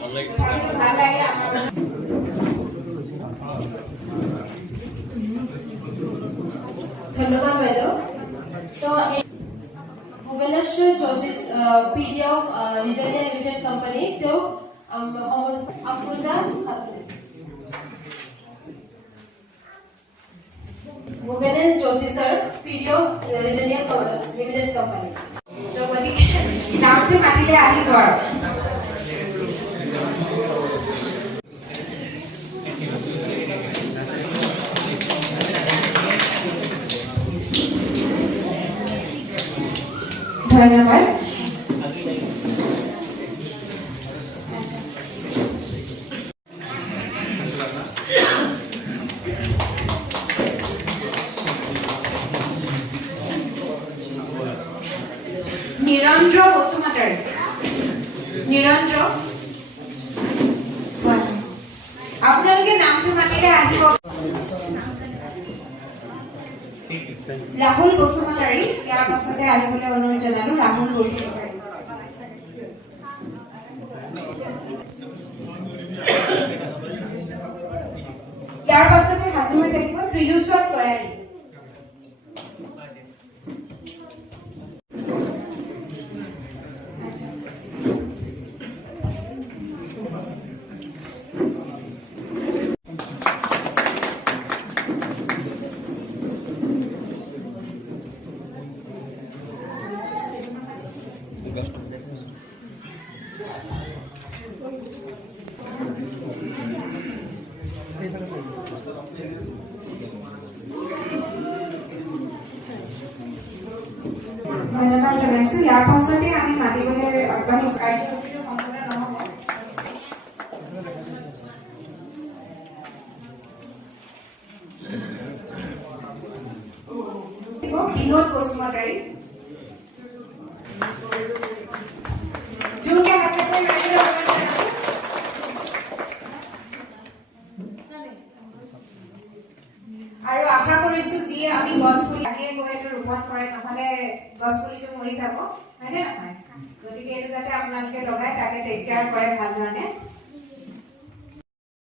ভাল লাগে ধন্যবাদ বাইদেউ। তো Bhubaneswar Joshi PD of Rizania Limited Company তেওঁ আফৰোজা Khatun Bhubaneswar Joshi sir PD of Rizania Limited Company। তো গতিকে নামটো মাতিলে আহিব আৰু ধন্যবাদ। নিৰঞ্জ বসুমতাৰী নিৰঞ্জ আপোনালোকে নামটো মাতিলে আহিব। ৰাহুল বসুমতাৰী ইয়াৰ পাছতে আহিবলৈ অনুৰোধ জনালো। ৰাহুল বসুমতাৰী ইয়াৰ পাছতে সাজু হৈ থাকিব ত্ৰিলোচন তৈয়াৰী। ধন্যবাদ জনাইছো। ইয়াৰ পাছতে আমি মাতিবলৈ আগবাঢ়িছো। কাৰ্যসূচীটো সম্পূৰ্ণ নহ'ব। বিনোদ বসুমতাৰী আৰু আশা কৰিছো যিয়ে আমি গছ পুলি আজিয়ে গৈ এইটো ৰোপণ কৰে, নহলে গছ পুলিটো মৰি যাব, হয়নে নহয়? গতিকে এইটো যাতে আপোনালোকে লগাই তাকে টেক কেয়াৰ কৰে ভাল ধৰণে।